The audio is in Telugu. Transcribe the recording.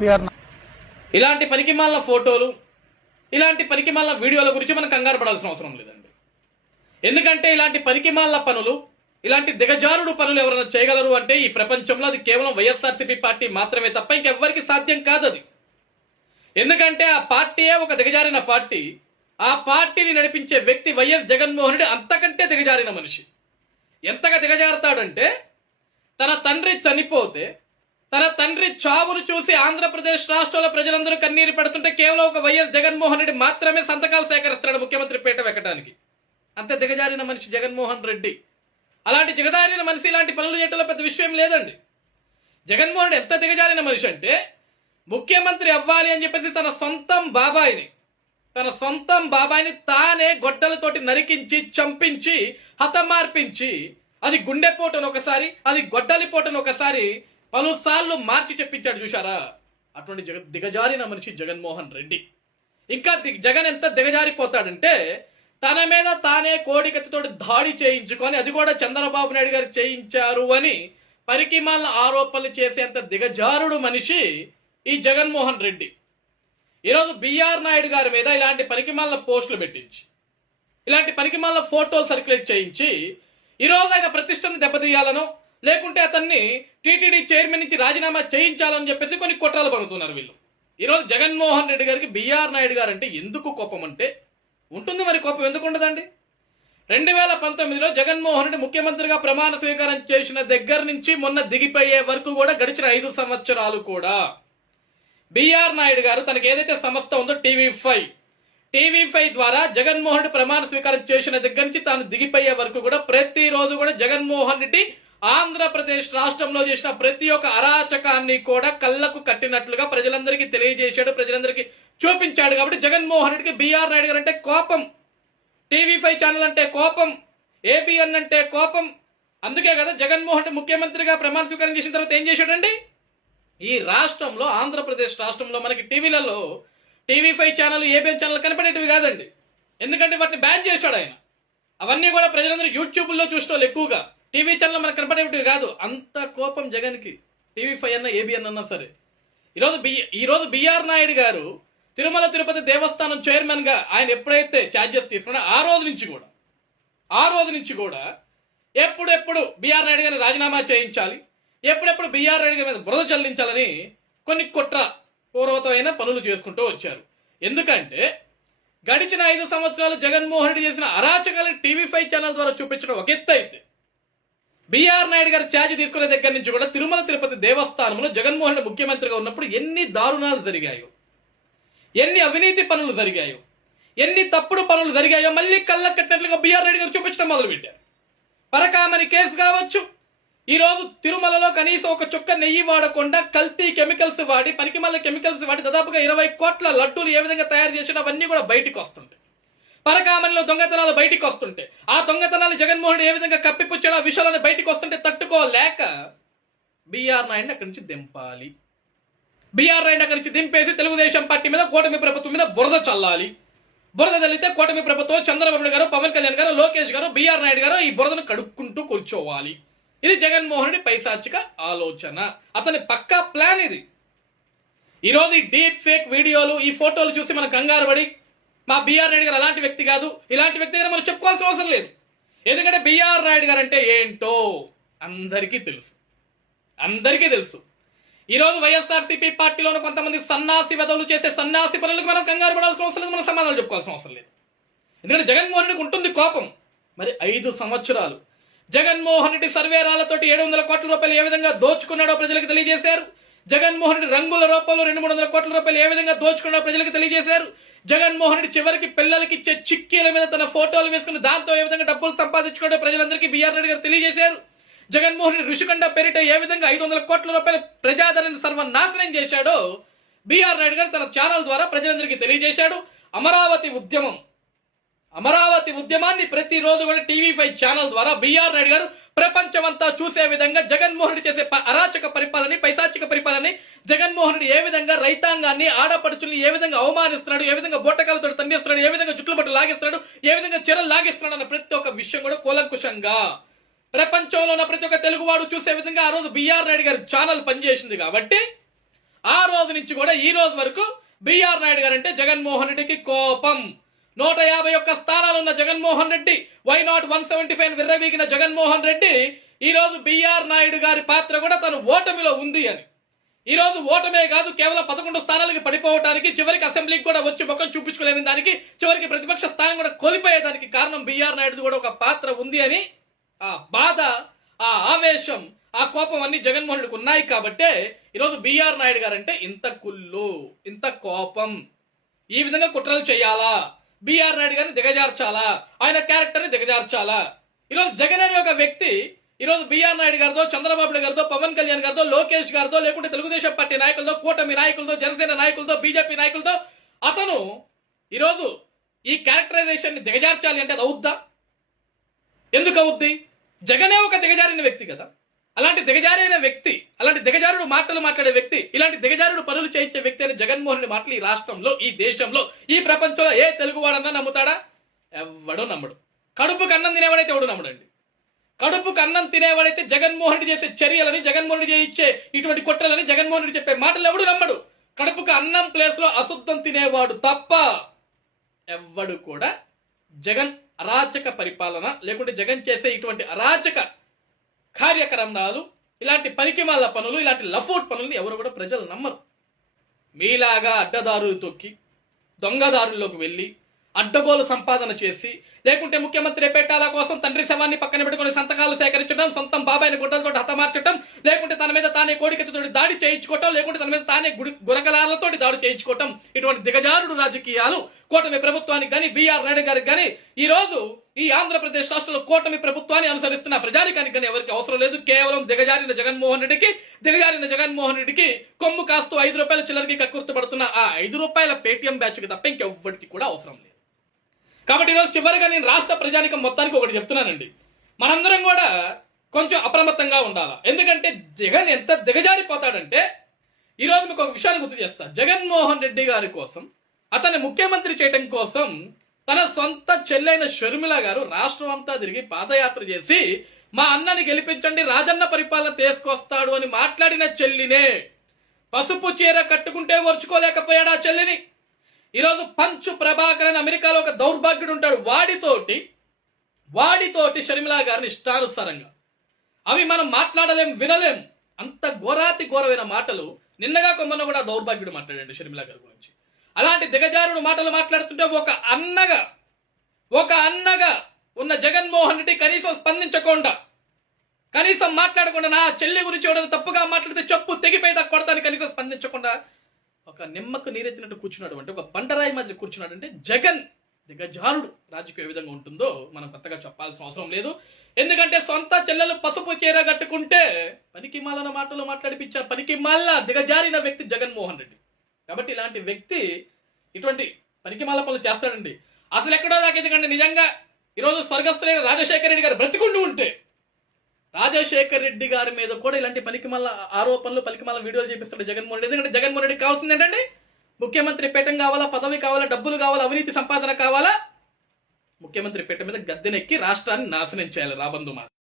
ఇలాంటి పనికిమాల ఫోటోలు, ఇలాంటి పనికిమాల వీడియోల గురించి మనం కంగారు పడాల్సిన అవసరం లేదండి. ఎందుకంటే ఇలాంటి పనికిమాల పనులు, ఇలాంటి దిగజారుడు పనులు ఎవరైనా చేయగలరు అంటే ఈ ప్రపంచంలో అది కేవలం వైఎస్ఆర్సీపీ పార్టీ మాత్రమే తప్ప ఇంకెవ్వరికి సాధ్యం కాదు అది. ఎందుకంటే ఆ పార్టీయే ఒక దిగజారిన పార్టీ. ఆ పార్టీని నడిపించే వ్యక్తి వైఎస్ జగన్మోహన్ రెడ్డి అంతకంటే దిగజారిన మనిషి. ఎంతగా దిగజారుతాడంటే తన తండ్రి చనిపోతే, తన తండ్రి చావును చూసి ఆంధ్రప్రదేశ్ రాష్ట్రంలో ప్రజలందరూ కన్నీరు పెడుతుంటే కేవలం ఒక వైఎస్ జగన్మోహన్ రెడ్డి మాత్రమే సంతకాలు సేకరిస్తాడు ముఖ్యమంత్రి పీట ఎక్కడానికి. అంతే దిగజారిన మనిషి జగన్మోహన్ రెడ్డి. అలాంటి దిగజారిన మనిషి ఇలాంటి పనులు చేయడంలో పెద్ద విషయం లేదండి. జగన్మోహన్ రెడ్డి ఎంత దిగజారిన మనిషి అంటే ముఖ్యమంత్రి అవ్వాలి అని చెప్పేసి తన సొంతం బాబాయిని తానే గొడ్డలతోటి నరికించి, చంపించి, హతమార్పించి, అది గుండెపోటును ఒకసారి, అది గొడ్డలిపోటును ఒకసారి పలుసార్లు మార్చి చెప్పించాడు చూశారా. అటువంటి దిగజారిన మనిషి జగన్మోహన్ రెడ్డి. ఇంకా జగన్ ఎంత దిగజారిపోతాడంటే తన మీద తానే కోడికత్తితో దాడి చేయించుకొని, అది కూడా చంద్రబాబు నాయుడు గారు చేయించారు అని పరికిమాల ఆరోపణలు చేసేంత దిగజారుడు మనిషి ఈ జగన్మోహన్ రెడ్డి. ఈరోజు బిఆర్ నాయుడు గారి మీద ఇలాంటి పరికిమాల పోస్టులు పెట్టించి, ఇలాంటి పరికిమాల ఫోటోలు సర్క్యులేట్ చేయించి ఈరోజు ఆయన ప్రతిష్టను దెబ్బతీయాలనో, లేకుంటే అతన్ని టీటీడీ చైర్మన్ నుంచి రాజీనామా చేయించాలని చెప్పేసి కొన్ని కుట్రలు పడుతున్నారు వీళ్ళు. ఈరోజు జగన్మోహన్ రెడ్డి గారికి బిఆర్ నాయుడు గారు అంటే ఎందుకు కోపం అంటే ఉంటుంది, మరి కోపం ఎందుకు ఉండదండి. 2019లో జగన్మోహన్ రెడ్డి ముఖ్యమంత్రిగా ప్రమాణ స్వీకారం చేసిన దగ్గర నుంచి మొన్న దిగిపోయే వరకు కూడా గడిచిన 5 సంవత్సరాలు కూడా బిఆర్ నాయుడు గారు తనకి ఏదైతే సంస్థ ఉందో టీవీ5 ద్వారా జగన్మోహన్ రెడ్డి ప్రమాణ స్వీకారం చేసిన దగ్గర నుంచి తాను దిగిపోయే వరకు కూడా ప్రతిరోజు కూడా జగన్మోహన్ రెడ్డి ఆంధ్రప్రదేశ్ రాష్ట్రంలో చేసిన ప్రతి ఒక్క అరాచకాన్ని కూడా కళ్ళకు కట్టినట్లుగా ప్రజలందరికీ తెలియజేశాడు, ప్రజలందరికీ చూపించాడు. కాబట్టి జగన్మోహన్ రెడ్డికి బిఆర్ నాయుడు గారు అంటే కోపం, టీవీ5 ఛానల్ అంటే కోపం, ఏబిఎన్ అంటే కోపం. అందుకే కదా జగన్మోహన్ రెడ్డి ముఖ్యమంత్రిగా ప్రమాణ స్వీకారం చేసిన తర్వాత ఏం చేశాడండి, ఈ రాష్ట్రంలో ఆంధ్రప్రదేశ్ రాష్ట్రంలో మనకి టీవీలలో టీవీ5 ఛానల్, ఏబిఎన్ ఛానల్ కనపడేటివి కాదండి. ఎందుకంటే వాటిని బ్యాన్ చేశాడు ఆయన. అవన్నీ కూడా ప్రజలందరూ యూట్యూబ్లో చూసేవాళ్ళు ఎక్కువగా, టీవీ ఛానల్ మనకు కనపడేటివి కాదు. అంత కోపం జగన్కి, టీవీ5 అన్నా ఏబిఎన్ అన్నా సరే. ఈరోజు బిఆర్ నాయుడు గారు తిరుమల తిరుపతి దేవస్థానం చైర్మన్ గా ఆయన ఎప్పుడైతే ఛార్జెస్ తీసుకున్నా ఆ రోజు నుంచి కూడా ఎప్పుడెప్పుడు బిఆర్ నాయుడు గారిని రాజీనామా చేయించాలి, ఎప్పుడెప్పుడు బిఆర్ నాయుడు గారి మీద బురద చల్లించాలని కొన్ని కుట్ర పూర్వతమైన పనులు చేసుకుంటూ వచ్చారు. ఎందుకంటే గడిచిన 5 సంవత్సరాలు జగన్మోహన్ రెడ్డి చేసిన అరాచకాలను టీవీ5 ఛానల్ ద్వారా చూపించడం ఒక ఎత్తు అయితే, బిఆర్ నాయుడు గారు ఛార్జ్ తీసుకునే దగ్గర నుంచి కూడా తిరుమల తిరుపతి దేవస్థానంలో జగన్మోహన్ రెడ్డి ముఖ్యమంత్రిగా ఉన్నప్పుడు ఎన్ని దారుణాలు జరిగాయో, ఎన్ని అవినీతి పనులు జరిగాయో, ఎన్ని తప్పుడు పనులు జరిగాయో మళ్ళీ కళ్ళ కట్టినట్లుగా బిఆర్ నాయుడు గారు చూపించడం మొదలుపెట్టారు. పరకామణి కేసు కావచ్చు, ఈరోజు తిరుమలలో కనీసం ఒక చుక్క నెయ్యి వాడకుండా కల్తీ కెమికల్స్ వాడి, పనికిమాల కెమికల్స్ వాడి దాదాపుగా 20 కోట్ల లడ్డూలు ఏ విధంగా తయారు చేసినా అవన్నీ కూడా బయటికి వస్తుంటాయి. పరకామణిలో దొంగతనాలు బయటికి వస్తుంటే ఆ దొంగతనాలు జగన్మోహన్ రెడ్డి ఏ విధంగా కప్పిపుచ్చాడో ఆ విషయాలను బయటికి వస్తుంటే తట్టుకోలేక బిఆర్ నాయుడిని అక్కడి నుంచి దింపాలి. బిఆర్ నాయుడు అక్కడి నుంచి దింపేసి తెలుగుదేశం పార్టీ మీద, కూటమి ప్రభుత్వం మీద బురద చల్లాలి. బురద చల్లితే కూటమి ప్రభుత్వం, చంద్రబాబు నాయుడు గారు, పవన్ కళ్యాణ్ గారు, లోకేష్ గారు, బిఆర్ నాయుడు గారు ఈ బురదను కడుక్కుంటూ కూర్చోవాలి. ఇది జగన్మోహన్ రెడ్డి పైశాచిక ఆలోచన, అతని పక్కా ప్లాన్ ఇది. ఈరోజు ఈ డీప్ ఫేక్ వీడియోలు, ఈ ఫోటోలు చూసి మనం కంగారు పడి మా బిఆర్ నాయుడు గారు అలాంటి వ్యక్తి కాదు, ఇలాంటి వ్యక్తి గారు మనం చెప్పుకోవాల్సిన అవసరం లేదు. ఎందుకంటే బిఆర్ నాయుడు గారు అంటే ఏంటో అందరికీ తెలుసు. ఈరోజు వైఎస్ఆర్సీపీ పార్టీలోని కొంతమంది సన్నాసి వెధవులు చేసే సన్నాసి పనులకు మనం కంగారు పడాల్సిన అవసరం లేదు, మనం సమాధానాలు చెప్పుకోవాల్సిన అవసరం లేదు. ఎందుకంటే జగన్మోహన్ రెడ్డికి ఉంటుంది కోపం. మరి 5 సంవత్సరాలు జగన్మోహన్ రెడ్డి సర్వేరాలతోటి 700 కోట్ల రూపాయలు ఏ విధంగా దోచుకున్నాడో ప్రజలకు తెలియజేశారు. జగన్మోహన్ రెడ్డి రంగుల రూపంలో 200-300 కోట్ల రూపాయలు ఏ విధంగా దోచుకున్నాడో ప్రజలకు తెలియజేశారు. జగన్మోహన్ రెడ్డి చివరికి పిల్లలకి ఇచ్చే చిక్కీల మీద తన ఫోటోలు వేసుకుని దాంతో ఏ విధంగా డబ్బులు సంపాదించుకున్నాడో ప్రజలందరికీ బిఆర్ నాయుడు గారు తెలియజేశారు. జగన్మోహన్ రెడ్డి ఋషికొండ పేరిట ఏ విధంగా 500 కోట్ల రూపాయల ప్రజాదరణ సర్వనాశనం చేశాడో బిఆర్ నాయుడు గారు తన ఛానల్ ద్వారా ప్రజలందరికీ తెలియజేశాడు. అమరావతి ఉద్యమాన్ని ప్రతిరోజు కూడా టీవీ5 ఛానల్ ద్వారా బిఆర్ నాయుడు గారు ప్రపంచమంతా చూసే విధంగా జగన్మోహన్ రెడ్డి చేసే అరాచక పరిపాలన, పైశాచిక పరిపాలన, జగన్మోహన్ రెడ్డి ఏ విధంగా రైతాంగాన్ని, ఆడపడుచుల్ని ఏ విధంగా అవమానిస్తున్నాడు, ఏ విధంగా బొట్టకాలతో తండిస్తున్నాడు, ఏ విధంగా జుట్లు బట్టలు లాగిస్తున్నాడు, ఏ విధంగా చీరలు లాగిస్తున్నాడు అన్న ప్రతి ఒక్క విషయం కూడా కూలంకుషంగా ప్రపంచంలో ఉన్న ప్రతి ఒక్క తెలుగువాడు చూసే విధంగా ఆ రోజు బిఆర్ నాయుడు గారి ఛానల్ పనిచేసింది. కాబట్టి ఆ రోజు నుంచి కూడా ఈ రోజు వరకు బిఆర్ నాయుడు గారు అంటే జగన్మోహన్ రెడ్డికి కోపం. 151 స్థానాలు ఉన్న జగన్మోహన్ రెడ్డి, వై నాట్ 175 విర్రవీగిన జగన్మోహన్ రెడ్డి ఈ రోజు బిఆర్ నాయుడు గారి పాత్ర కూడా తను ఓటమిలో ఉంది అని. ఈ రోజు ఓటమే కాదు, కేవలం 11 స్థానాలకి పడిపోవడానికి, చివరికి అసెంబ్లీకి కూడా వచ్చి ముఖం చూపించుకోలేని దానికి, చివరికి ప్రతిపక్ష స్థానం కూడా కోల్పోయేదానికి కారణం బిఆర్ నాయుడు కూడా ఒక పాత్ర ఉంది అని ఆ బాధ, ఆ ఆవేశం, ఆ కోపం అన్ని జగన్మోహన్ రెడ్డికి ఉన్నాయి. కాబట్టే ఈరోజు బిఆర్ నాయుడు గారు అంటే ఇంత కుళ్ళు, ఇంత కోపం, ఈ విధంగా కుట్రలు చేయాలా, బిఆర్ నాయుడు గారిని దిగజార్చాలా, ఆయన క్యారెక్టర్ని దిగజార్చాలా. ఈరోజు జగన్ అనే ఒక వ్యక్తి ఈరోజు బిఆర్ నాయుడు గారితో, చంద్రబాబు నాయుడు గారితో, పవన్ కళ్యాణ్ గారితో, లోకేష్ గారితో, లేకుంటే తెలుగుదేశం పార్టీ నాయకులతో, కూటమి నాయకులతో, జనసేన నాయకులతో, బీజేపీ నాయకులతో అతను ఈరోజు ఈ క్యారెక్టరైజేషన్ ని దిగజార్చాలి అంటే అది అవుద్దా? ఎందుకు అవుద్ది? జగనే ఒక దిగజారిన వ్యక్తి కదా. అలాంటి దిగజారైన వ్యక్తి, అలాంటి దిగజారుడు మాటలు మాట్లాడే వ్యక్తి, ఇలాంటి దిగజారుడు పనులు చేయించే వ్యక్తి అని జగన్మోహన్ రెడ్డి మాటలు ఈ రాష్ట్రంలో, ఈ దేశంలో, ఈ ప్రపంచంలో ఏ తెలుగువాడన్నా నమ్ముతాడా? ఎవడో నమ్మడు. కడుపుకు అన్నం తినేవాడైతే ఎవడు నమ్మడండి. కడుపుకు అన్నం తినేవాడైతే జగన్మోహన్ రెడ్డి చేసే చర్యలని, జగన్మోహన్ రెడ్డి చేయించే ఇటువంటి కుట్రలని, జగన్మోహన్ రెడ్డి చెప్పే మాటలు ఎవడు నమ్మడు. కడుపుకు అన్నం ప్లేస్ లో అశుద్ధం తినేవాడు తప్ప ఎవ్వడు కూడా జగన్ అరాచక పరిపాలన, లేకుంటే జగన్ చేసే ఇటువంటి అరాచక కార్యక్రమాలు, ఇలాంటి పనికిమాల పనులు, ఇలాంటి లఫోట్ పనులని ఎవరు కూడా ప్రజలు నమ్మరు. మీలాగా అడ్డదారులు తొక్కి, దొంగదారుల్లోకి వెళ్ళి, అడ్డగోలు సంపాదన చేసి, లేకుంటే ముఖ్యమంత్రి పేటాల కోసం తండ్రి శవాన్ని పక్కన పెట్టుకుని సంతకాలు సేకరించడం, సొంతం బాబాయిని గుడ్డలతో హతమార్చడం, లేకుంటే తన మీద తానే కోడికత్తితో దాడి చేయించుకోవటం, లేకుంటే తన మీద తానే గురకలాలతో దాడి చేయించుకోవటం, ఇటువంటి దిగజారుడు రాజకీయాలు కూటమి ప్రభుత్వానికి కానీ, బిఆర్ నాయుడు గారికి కానీ, ఈ రోజు ఈ ఆంధ్రప్రదేశ్ రాష్ట్రంలో కూటమి ప్రభుత్వాన్ని అనుసరిస్తున్న ప్రజానికానికి కానీ ఎవరికి అవసరం లేదు. కేవలం దిగజారిన జగన్మోహన్ రెడ్డికి కొమ్ము కాస్తూ 5 రూపాయల చిల్లరకి కక్కుర్తపడుతున్న ఆ 5 రూపాయల పేటిఎం బ్యాచ్ కి తప్ప ఇంకెవ్వరికి కూడా అవసరం లేదు. కాబట్టి ఈరోజు చివరిగా నేను రాష్ట్ర ప్రజానికం మొత్తానికి ఒకటి చెప్తున్నానండి, మనందరం కూడా కొంచెం అప్రమత్తంగా ఉండాలి. ఎందుకంటే జగన్ ఎంత దిగజారిపోతాడంటే, ఈరోజు మీకు ఒక విషయాన్ని గుర్తు చేస్తా. జగన్మోహన్ రెడ్డి గారి కోసం, అతన్ని ముఖ్యమంత్రి చేయడం కోసం తన సొంత చెల్లైన షర్మిల గారు రాష్ట్రం అంతా తిరిగి పాదయాత్ర చేసి మా అన్నని గెలిపించండి, రాజన్న పరిపాలన తీసుకొస్తాడు అని మాట్లాడిన చెల్లినే పసుపు చీర కట్టుకుంటే ఓర్చుకోలేకపోయాడు ఆ చెల్లిని. ఈరోజు పంచు ప్రభాకర్ అని అమెరికాలో ఒక దౌర్భాగ్యుడు ఉంటాడు, వాడితోటి షర్మిల గారిని ఇష్టానుసారంగా అవి మనం మాట్లాడలేం, వినలేం. అంత ఘోరాతి ఘోరమైన మాటలు నిన్నగా కొమ్మన్న కూడా దౌర్భాగ్యుడు మాట్లాడండి షర్మిల గారి గురించి. అలాంటి దిగజారుడు మాటలు మాట్లాడుతుంటే ఒక అన్నగా ఉన్న జగన్మోహన్ రెడ్డి కనీసం స్పందించకుండా, కనీసం మాట్లాడకుండా, నా చెల్లి గురించి ఎవరైనా తప్పుగా మాట్లాడితే చెప్పు తెగిపోయి కొడతాను కనీసం స్పందించకుండా ఒక నిమ్మకు నీరెత్తినట్టు కూర్చున్నాడు అంటే, ఒక బండరాయి మాదిరి కూర్చున్నాడు అంటే జగన్ దిగజారుడు రాజకీయ ఏ విధంగా ఉంటుందో మనం కొత్తగా చెప్పాల్సిన అవసరం లేదు. ఎందుకంటే సొంత చెల్లెలు పసుపు చీర కట్టుకుంటే పనికి మాలిన మాటలు మాట్లాడిపించారు, పనికి మాలిన దిగజారిన వ్యక్తి జగన్మోహన్ రెడ్డి. కాబట్టి ఇలాంటి వ్యక్తి ఇటువంటి పనికిమాల పనులు చేస్తాడండి. అసలు ఎక్కడో దాకా, ఎందుకంటే నిజంగా ఈరోజు స్వర్గస్థులైన రాజశేఖర రెడ్డి గారు బ్రతికుంటూ ఉంటే రాజశేఖర రెడ్డి గారి మీద కూడా ఇలాంటి పనికిమాల ఆరోపణలు, పనికిమాల వీడియోలు చేపిస్తాడు జగన్మోహన్ రెడ్డి. ఎందుకంటే జగన్మోహన్ రెడ్డికి కావాల్సింది ఏంటంటే ముఖ్యమంత్రి పీఠం కావాలా, పదవి కావాలా, డబ్బులు కావాలా, అవినీతి సంపాదన కావాలా, ముఖ్యమంత్రి పీఠం మీద గద్దెనెక్కి రాష్ట్రాన్ని నాశనం చేయాలి రాబందు మాట.